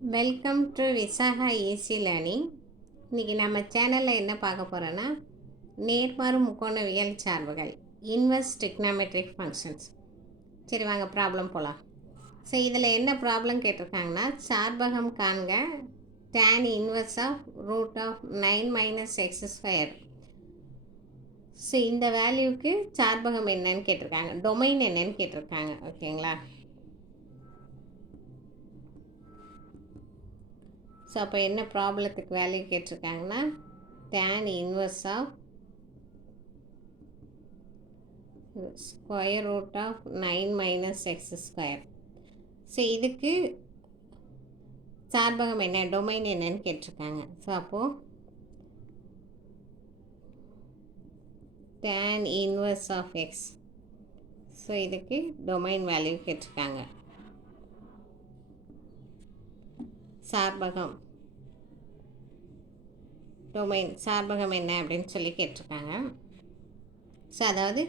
Welcome to Visakha easy learning இன்றைக்கி நம்ம சேனலில் என்ன பார்க்க போகிறோன்னா நேர்மாறு முக்கோணவியல் சார்புகள் இன்வெர்ஸ் டிக்னாமெட்ரிக் ஃபங்க்ஷன்ஸ் சரி வாங்க ப்ராப்ளம் போகலாம் ஸோ இதில் என்ன ப்ராப்ளம் கேட்டிருக்காங்கன்னா சார்பகம் காண்க tan inverse of root of nine minus x square so இந்த வேல்யூக்கு சார்பகம் என்னன்னு கேட்டிருக்காங்க டொமைன் என்னன்னு கேட்டிருக்காங்க ஓகேங்களா ஸோ அப்போ என்ன ப்ராப்ளத்துக்கு value கேட்டிருக்காங்கன்னா tan inverse of square root of nine minus x square so இதுக்கு சார்பகம் என்ன டொமைன் என்னன்னு கேட்டிருக்காங்க. ஸோ அப்போது tan inverse of x so இதுக்கு டொமைன் வேல்யூ கேட்டிருக்காங்க. சார்பகம். டொமைன் சார்பகம் என்ன அப்படின்னு சொல்லி கேட்டிருக்காங்க. ஸோ அதாவது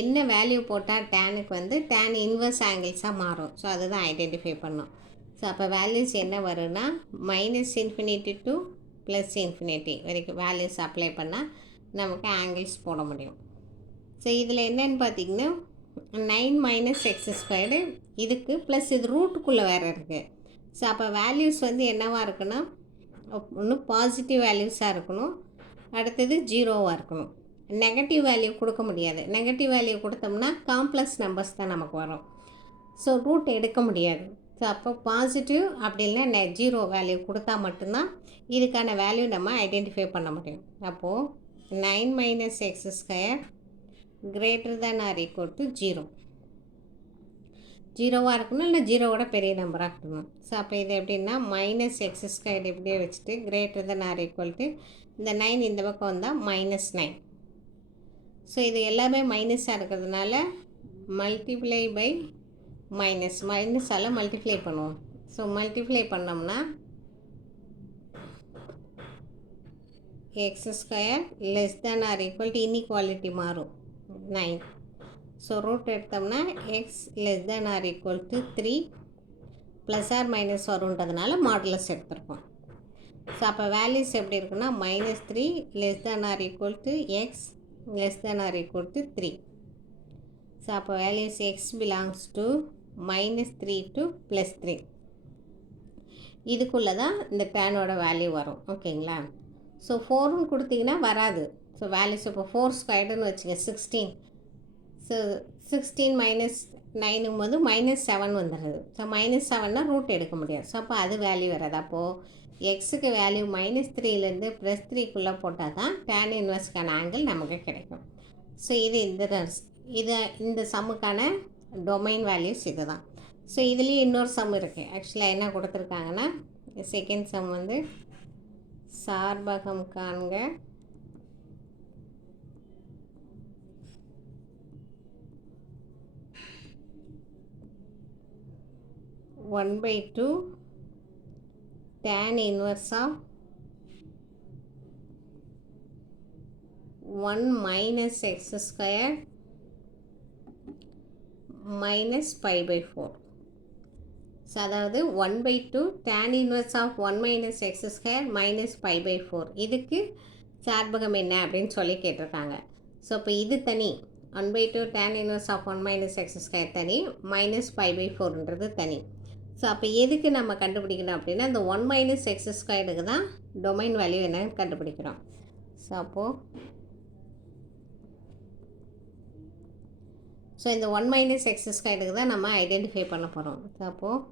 என்ன வேல்யூ போட்டால் டேனுக்கு வந்து டேன் இன்வர்ஸ் ஆங்கிள்ஸாக மாறும். ஸோ அதுதான் ஐடென்டிஃபை பண்ணும். ஸோ அப்போ வேல்யூஸ் என்ன வரும்னா minus infinity to plus infinity வரைக்கும் வேல்யூஸ் அப்ளை பண்ணால் நமக்கு ஆங்கிள்ஸ் போட முடியும். ஸோ இதில் என்னென்னு பார்த்தீங்கன்னா நைன் மைனஸ் எக்ஸ் ஸ்கொயர்டு இதுக்கு ப்ளஸ் இது ரூட்டுக்குள்ளே வேறு இருக்குது ஸோ அப்போ வேல்யூஸ் வந்து என்னவாக இருக்குன்னா ஒன்று பாசிட்டிவ் வேல்யூஸாக இருக்கணும். அடுத்தது ஜீரோவாக இருக்கணும். நெகட்டிவ் வேல்யூ கொடுக்க முடியாது. நெகட்டிவ் வேல்யூ கொடுத்தோம்னா காம்ப்ளெக்ஸ் நம்பர்ஸ் தான் நமக்கு வரும். ஸோ ரூட் எடுக்க முடியாது. ஸோ அப்போ பாசிட்டிவ் அப்படின்னா நெ ஜீரோ வேல்யூ கொடுத்தா மட்டும்தான் இதுக்கான வேல்யூ நம்ம ஐடென்டிஃபை பண்ண முடியும். அப்போது nine minus x square greater than or equal to zero ஜீரோவாக இருக்கணும் இல்லை ஜீரோவோட பெரிய நம்பராக இருக்கணும் ஸோ அப்போ இது எப்படின்னா மைனஸ் எக்ஸ் ஸ்கொயர் இப்படியே வச்சுட்டு greater than or equal to இந்த நைன் இந்த பக்கம் வந்தால் மைனஸ் நைன் ஸோ இது எல்லாமே மைனஸாக இருக்கிறதுனால மல்டிப்ளை பை மைனஸ் மைனஸால் மல்டிப்ளை பண்ணுவோம். ஸோ மல்டிப்ளை பண்ணோம்னா x square less than or equal to inequality மாறும். நைன் ஸோ ரூட் எடுத்தோம்னா x less than or equal to three plus or minus வருன்றதுனால modulus எடுத்திருக்கோம். ஸோ அப்போ வேல்யூஸ் எப்படி இருக்குன்னா minus three less than or equal to x less than or equal to three so அப்போ values x belongs to minus three to plus three இதுக்குள்ளே தான் இந்த டேனோட value வரும் ஓகேங்களா ஸோ ஃபோர்னு கொடுத்தீங்கன்னா வராது. ஸோ வேல்யூஸ் இப்போ ஃபோர் ஸ்கொயர்டுன்னு வச்சுங்க சிக்ஸ்டீன் ஸோ சிக்ஸ்டீன் மைனஸ் நைனும் போது மைனஸ் செவன் வந்துடுது ஸோ மைனஸ் செவன்னா ரூட் எடுக்க முடியாது. ஸோ அப்போ அது வேல்யூ வராது. அப்போது எக்ஸுக்கு வேல்யூ மைனஸ் த்ரீலேருந்து ப்ளஸ் த்ரீக்குள்ளே போட்டால் தான் டேன் இன்வெஸ்ட்கான ஆங்கிள் நமக்கு கிடைக்கும். ஸோ இது இந்த இது இந்த சம்முக்கான டொமைன் வேல்யூஸ் இது தான் ஸோ இதுலேயும் இன்னொரு சம் இருக்குது ஆக்சுவலாக என்ன கொடுத்துருக்காங்கன்னா செகண்ட் சம் வந்து சார்பகம் காண்க one by two tan inverse of 1 minus x square minus pi by 4 so அதாவது one by two tan inverse of one minus x square minus pi by four இதுக்கு சார்பகம் என்ன அப்படின்னு சொல்லி கேட்டிருக்காங்க. ஸோ இப்போ இது தனி. One by two tan inverse of one minus x square தனி மைனஸ் பை பை ஃபோர்ன்றது தனி. ஸோ அப்போ எதுக்கு நம்ம கண்டுபிடிக்கணும் அப்படின்னா இந்த ஒன் மைனஸ் எக்ஸ் ஸ்கொயர்டுக்கு தான் டொமைன் வேல்யூ என்னன்னு கண்டுபிடிக்கிறோம். ஸோ அப்போது ஸோ இந்த ஒன் மைனஸ் எக்ஸ் ஸ்கொயர்டுக்கு தான் நம்ம ஐடென்டிஃபை பண்ண போகிறோம் ஸோ அப்போது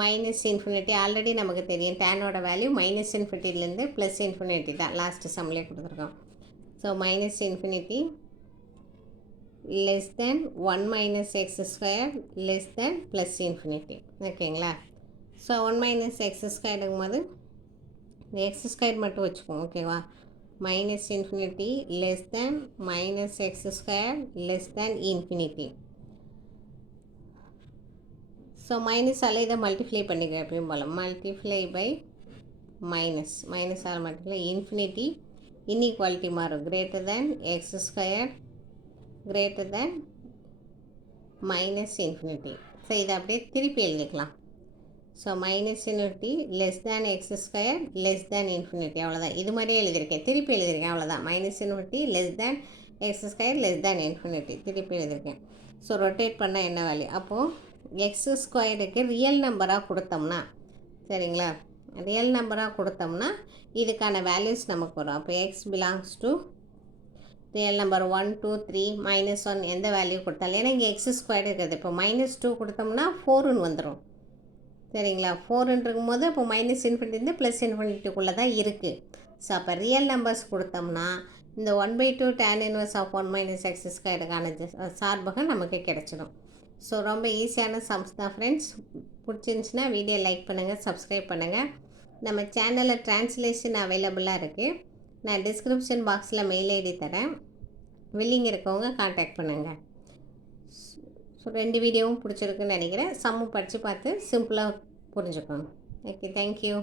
மைனஸ் இன்ஃபினிட்டி ஆல்ரெடி நமக்கு தெரியும். டேனோட வேல்யூ மைனஸ் இன்ஃபினிட்டிலேருந்து ப்ளஸ் இன்ஃபினிட்டி தான். லாஸ்ட்டு சம்லேயே கொடுத்துருக்கோம். So minus infinity less than one minus x square less than plus infinity ஓகேங்களா? ஸோ ஒன் மைனஸ் எக்ஸ் ஸ்கொயருங்கும் போது எக்ஸ் ஸ்கொயர் மட்டும் வச்சுக்கோம் ஓகேவா? Minus infinity less than minus x square less than infinity so மைனஸால் இதை multiply பண்ணிக்கிறேன் எப்பயும் போல். மல்டிப்ளை பை மைனஸ் மைனஸால் மல்டிப்ளை இன்ஃபினிட்டி இன்இக்வாலிட்டி மாறும். Greater than x square greater than minus infinity so இதை அப்படியே திருப்பி எழுதிக்கலாம். So minus infinity less than x square less than infinity அவ்வளோதான் இது மாதிரியே எழுதியிருக்கேன். திருப்பி எழுதியிருக்கேன். அவ்வளோதான் minus infinity less than x square less than infinity திருப்பி எழுதியிருக்கேன். ஸோ ரொட்டேட் பண்ணால் என்ன வேல்யூ அப்போது எக்ஸ் ஸ்கொயருக்கு ரியல் நம்பராக கொடுத்தோம்னா சரிங்களா? ரியல் நம்பராக கொடுத்தோம்னா இதுக்கான வேல்யூஸ் நமக்கு வரும். அப்போ x belongs to real number one two three minus one எந்த வேல்யூ கொடுத்தாலும் ஏன்னா இங்கே எக்ஸ் ஸ்கொயர் இருக்குது. இப்போ மைனஸ் டூ கொடுத்தோம்னா ஃபோருன்னு வந்துடும் சரிங்களா? ஃபோருன்னு போது இப்போ மைனஸ் இன்ஃபினிட்டி ப்ளஸ் இன்ஃபினிட்டிக்குள்ளே தான் இருக்குது ஸோ அப்போ ரியல் நம்பர்ஸ் கொடுத்தோம்னா இந்த one by two tan inverse of one minus x ஸ்கொயருக்கான சார்பகம் நமக்கு கிடச்சிடும். ஸோ ரொம்ப ஈஸியான சம்ஸ் தான் ஃப்ரெண்ட்ஸ் பிடிச்சிருந்துச்சின்னா வீடியோ லைக் பண்ணுங்கள் சப்ஸ்கிரைப் பண்ணுங்கள் நம்ம சேனலில் ட்ரான்ஸ்லேஷன் அவைலபிளாக இருக்குது நான் டிஸ்கிரிப்ஷன் பாக்ஸில் மெயில் ஐடி தரேன். வில்லிங் இருக்கவங்க காண்டாக்ட் பண்ணுங்கள் ஸோ ரெண்டு வீடியோவும் பிடிச்சிருக்குன்னு நினைக்கிறேன். சம்மு படித்து பார்த்து சிம்பிளாக புரிஞ்சுக்கோங்க. Okay thank you